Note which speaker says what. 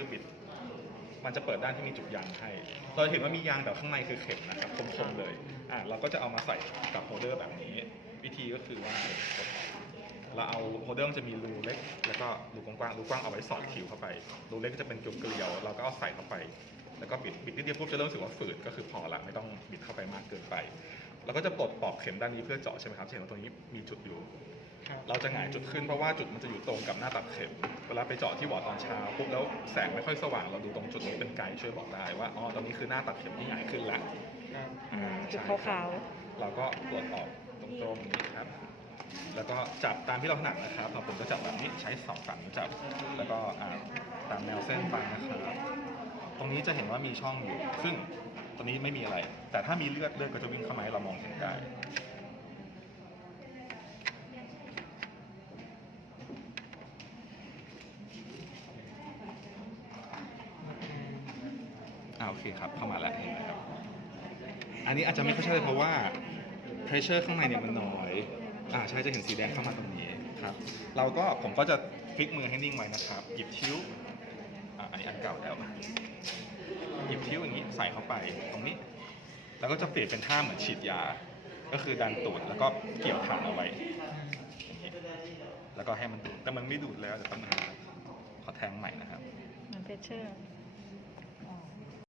Speaker 1: คือบิด มันจะเปิดด้านที่มีจุดยางให้เราจะเห็นว่ามียางแต่ข้างในคือเข็มนะครับคมๆเลยอะเราก็จะเอามาใส่กับโฮลเดอร์แบบนี้ วิธีก็คือว่าเราเอาโฮลเดอร์มันจะมีรูเล็ก แล้วก็รูกว้างๆรูกว้างเอาไว้สอดคิวเข้าไป รูเล็กก็จะเป็นเกลียวๆเราก็เอาใส่เข้าไป แล้วก็บิดบิดนิดเดียวปุ๊บจะเริ่มรู้สึกว่าฝืดก็คือพอละไม่ต้องบิดเข้าไปมากเกินไปเราก็จะปลดปลอกเข็มด้านนี้เพื่อเจาะใช่ไหมครับจะเห็นว่าตรงนี้มีจุดอยู่
Speaker 2: ครับ
Speaker 1: เราจะหงายจุดขึ้นเพราะว่าจุดมันจะอยู่ตรงกับหน้าตัดเข็ม เวลาไปเจาะที่หวอตอนเช้าปุ๊บแล้วแสงไม่ค่อยสว่างเราดูตรงจุดนี้เป็นไกด์ช่วยบอกได้ว่าอ๋อตรงนี้คือหน้าตัดเข็มที่หงายขึ้นละ
Speaker 2: ครับ
Speaker 3: อืมจุด
Speaker 1: ใช่
Speaker 3: ขาว
Speaker 1: เราก็ปลดออกตรงๆนี้ครับ แล้วก็จับตามที่เราถนัดนะครับผมจะจับแบบนี้ใช้สองฝั่งจับ แล้วก็อ่าตามแนวเส้นไปนะครับ ตรงนี้จะเห็นว่ามีช่องอยู่ ซึ่งตรงนี้ไม่มีอะไร แต่ถ้ามีเลือดเลือดก็จะวิ่งเข้ามาให้เรามองเห็นได้ โอเคครับ เข้ามาแล้วเห็นไหมครับ อันนี้อาจจะไม่ค่อยใช่เลยเพราะว่า pressure ข้างในเนี่ยมันน้อย อ่าใช่จะเห็นสีแดงเข้ามาตรงนี้ครับ เราก็ผมก็จะพลิกมือให้นิ่งไว้นะครับ หยิบทิ้วอ่าอันนี้อันเก่าแล้ว หยิบทิ้วอย่างนี้ใส่เข้าไปตรงนี้ แล้วก็จะเปลี่ยนเป็นท่าเหมือนฉีดยา ก็คือดันตูดแล้วก็เกี่ยวฐานเอาไว้ แล้วก็ให้มันดูดแต่มันไม่ดูดแล้วเดี๋ยวต้องมาขอแทงใหม่นะครับ
Speaker 3: เหมือนเพชเชอร์